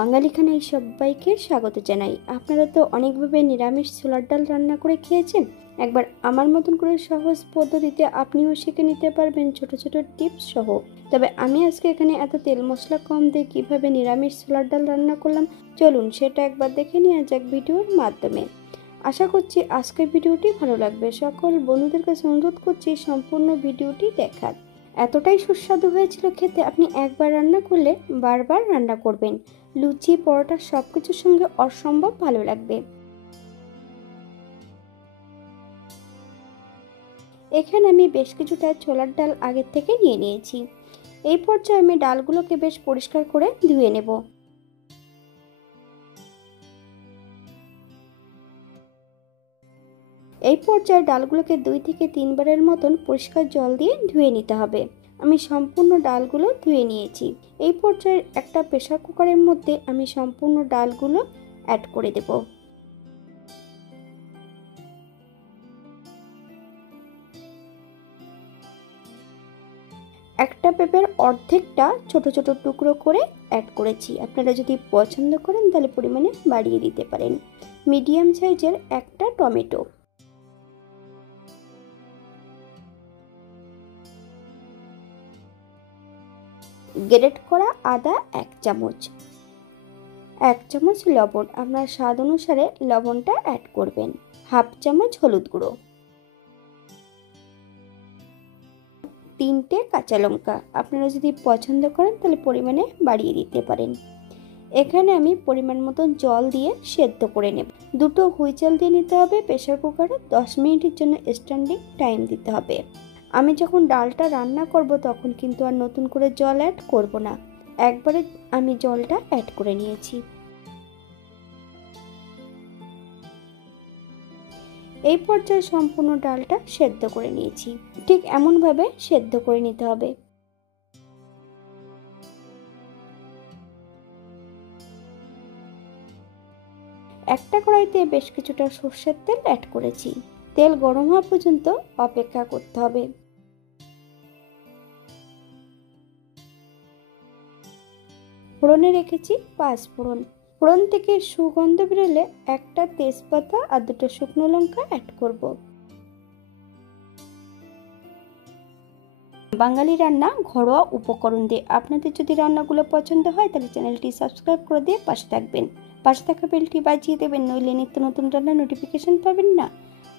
বাঙালি খানায় সবাইকে স্বাগত জানাই। আপনারা তো অনেকভাবে নিরামিষ ছোলার ডাল রান্না করে খেয়েছেন। একবার আমার মতন করে সহজ পদ্ধতিতে আপনিও শিখে নিতে পারবেন ছোট ছোট টিপস সহ। তবে আমি আজকে এখানে এত তেল মশলা কম দিয়ে কিভাবে নিরামিষ ছোলার ডাল রান্না করলাম, চলুন সেটা একবার দেখে নেওয়া যাক ভিডিওর মাধ্যমে। আশা করছি আজকের ভিডিওটি ভালো লাগবে। সকল বন্ধুদের কাছে অনুরোধ করছি সম্পূর্ণ ভিডিওটি দেখার। এতটাই সুস্বাদু হয়েছিল খেতে, আপনি একবার রান্না করলে বারবার রান্না করবেন। লুচি, পরোটা সবকিছুর সঙ্গে অসম্ভব ভালো লাগবে। এখানে আমি বেশ কিছুটা ছোলার ডাল আগের থেকে নিয়ে নিয়েছি। এই পর্যায়ে আমি ডালগুলোকে বেশ পরিষ্কার করে ধুয়ে নেব। এই পর্যায়ে ডালগুলোকে 2 থেকে 3 বারের মতন পরিষ্কার জল দিয়ে ধুয়ে নিতে হবে। আমি সম্পূর্ণ ডালগুলো ধুয়ে নিয়েছি। এই পর্যায়ে একটা প্রেসার কুকারের মধ্যে আমি সম্পূর্ণ ডালগুলো অ্যাড করে দেব। একটা পেঁপের অর্ধেকটা ছোট ছোট টুকরো করে অ্যাড করেছি। আপনারা যদি পছন্দ করেন তাহলে পরিমাণে বাড়িয়ে দিতে পারেন। মিডিয়াম সাইজের একটা টমেটো, গ্রেট করা আদা 1 চামচ, 1 চামচ লবণ, আপনার স্বাদ অনুসারে লবণটা অ্যাড করবেন, হাফ চামচ হলুদ গুঁড়ো, 3টে কাঁচা লঙ্কা। আপনারা যদি পছন্দ করেন তাহলে পরিমাণে বাড়িয়ে দিতে পারেন। এখানে আমি পরিমাণ মতন জল দিয়ে সেদ্ধ করে নেব। 2টো হুইসেল দিয়ে নিতে হবে প্রেসার কুকারে। 10 মিনিটের জন্য স্ট্যান্ডিং টাইম দিতে হবে। আমি যখন ডালটা রান্না করব তখন কিন্তু আর নতুন করে জল অ্যাড করব না, একবারে আমি জলটা অ্যাড করে নিয়েছি। এই পর্যায়ে সম্পূর্ণ ডালটা সেদ্ধ করে নিয়েছি। ঠিক এমনভাবে সেদ্ধ করে নিতে হবে। একটা কড়াইতে বেশ কিছুটা সরষের তেল অ্যাড করেছি। তেল গরম হওয়া পর্যন্ত অপেক্ষা করতে হবে। ফোড়নে রেখেছি 5 ফোড়ন। ফোড়ন থেকে সুগন্ধ বেরোলে একটা তেজপাতা আর 2টো শুকনো লঙ্কা অ্যাড করব। বাঙালি রান্না ঘরোয়া উপকরণ দিয়ে। আপনাদের যদি রান্নাগুলো পছন্দ হয় তাহলে চ্যানেলটি সাবস্ক্রাইব করে দিয়ে পাশে থাকবেন। পাশে থাকা বেলটি বাজিয়ে দেবেন, নইলে নিত্য নতুন রান্নার নোটিফিকেশন পাবেন না।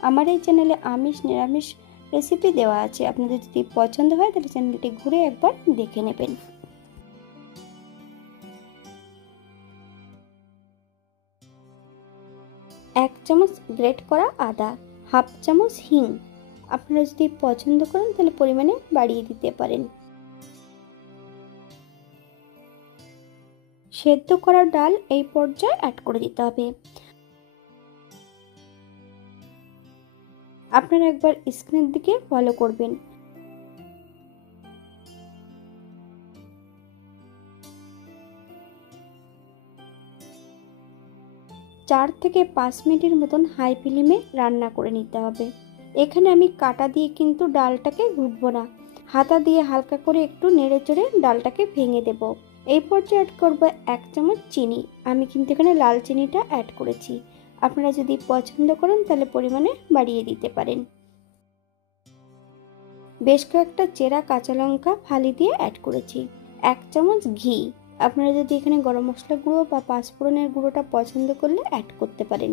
আমার এই চ্যানেলে আমিষ নিরামিষ রেসিপি দেওয়া আছে, আপনাদের যদি পছন্দ হয় তাহলে চ্যানেলটি ঘুরে একবার দেখে নেবেন। এক চামচ গ্রেট করা আদা, হাফ চামচ হিং। আপনারা যদি পছন্দ করেন তাহলে পরিমাণে বাড়িয়ে দিতে পারেন। সেদ্ধ করা ডাল এই পর্যায়ে অ্যাড করে দিতে হবে। আপনারা একবার স্ক্রিনের দিকে ফলো করবেন। চার থেকে 5 মিনিটের মতন হাই ফ্লেমে রান্না করে নিতে হবে। এখানে আমি কাঁটা দিয়ে কিন্তু ডালটাকে ঘুটবো না, হাতা দিয়ে হালকা করে একটু নেড়ে চেড়ে ডালটাকে ভেঙে দেব। এই পর্যায়ে অ্যাড করব 1 চামচ চিনি। আমি কিন্তু এখানে লাল চিনিটা অ্যাড করেছি। আপনারা যদি পছন্দ করেন তাহলে পরিমাণে বাড়িয়ে দিতে পারেন। বেশ কয়েকটা চেরা কাঁচা লঙ্কা ফালি দিয়ে অ্যাড করেছি। 1 চামচ ঘি। আপনারা যদি এখানে গরম মশলা গুঁড়ো বা পাঁচফোড়নের গুঁড়োটা পছন্দ করলে অ্যাড করতে পারেন।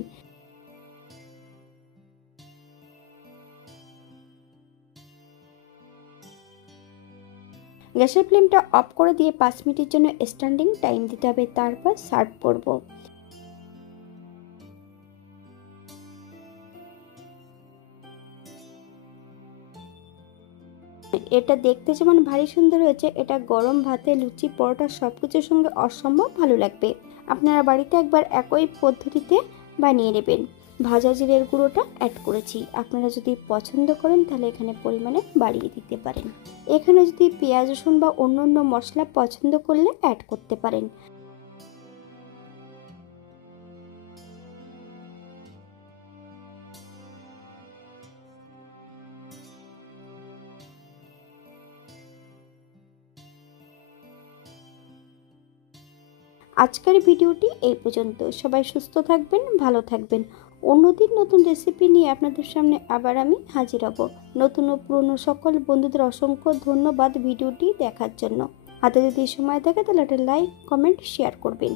গ্যাসের ফ্লেমটা অফ করে দিয়ে 5 মিনিটের জন্য স্ট্যান্ডিং টাইম দিতে হবে, তারপর সার্ভ করব। এটা দেখতে যেমন ভারী সুন্দর হয়েছে, এটা গরম ভাতে, লুচি, পরোটা সবকিছুর সঙ্গে অসম্ভব ভালো লাগবে। আপনারা বাড়িতে একবার একই পদ্ধতিতে বানিয়ে নেবেন। ভাজা জিরের গুঁড়োটা অ্যাড করেছি। আপনারা যদি পছন্দ করেন তাহলে এখানে পরিমাণে বাড়িয়ে দিতে পারেন। এখানে যদি পেঁয়াজ রসুন বা অন্য অন্য মশলা পছন্দ করলে অ্যাড করতে পারেন। আজকের ভিডিওটি এই পর্যন্ত। সবাই সুস্থ থাকবেন, ভালো থাকবেন। অন্যদিন নতুন রেসিপি নিয়ে আপনাদের সামনে আবার আমি হাজির হব। নতুন ও পুরনো সকল বন্ধুদের অসংখ্য ধন্যবাদ ভিডিওটি দেখার জন্য। হাতে যদি সময় থাকে তাহলে একটা লাইক, কমেন্ট, শেয়ার করবেন।